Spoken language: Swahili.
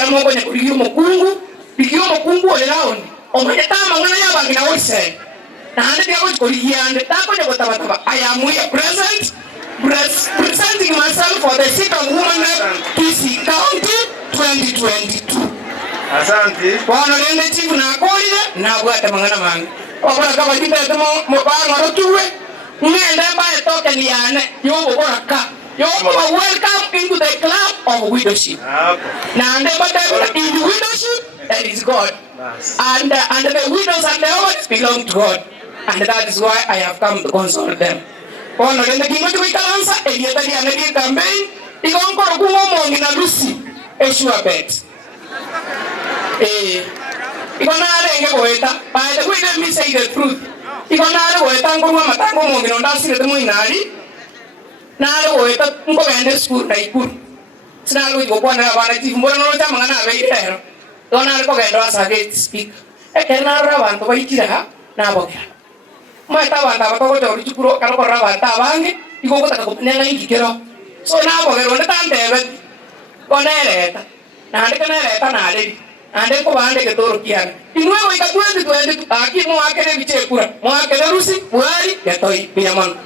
kamo kwenye kuliyo mukungu bikiyo mukungu ole round omanye tama ngana yaba ngina wose na ande bya ko yande ta ko jabo taba I am here presenting myself for the seat of woman rep PC County 2022. Asante. Bwana lende chifu na akolile na bwata mangana mangi. Obora kama kite mo ba ngaro tuwe. Ngende ba etoke ni yane yobo bora ka. Yobo welcome into the club of widowership. Na ande ba in the widowership that is God. Nice. And the widows and the orphans belong to God. And that is why I have come to console them. Bwana lende kingo tu ikalansa elieta ni ane di campaign. Iko nkoro kumo ngina lusi. Eshua bet. Ikonale nge boeta by the way let me say the truth ikonale boeta ngoma matango mongino ndasire temo inali nale boeta ngo bende school na ikuru sinalo go bwana bana chief mbona no chama ngana beirero donale ko gendo asage speak ekena rabantu baitira na bokera mweta banda batoko tori chukuro karo rabanta bangi igoko taka nenga ingikero so na bokero ndandebe koneleta na ndekeneleta na alebi ande ko bande ke toro kiana inwe ko ikatwende twende aki mo akere biche kura mo akere rusi buhari ya toi pinyaman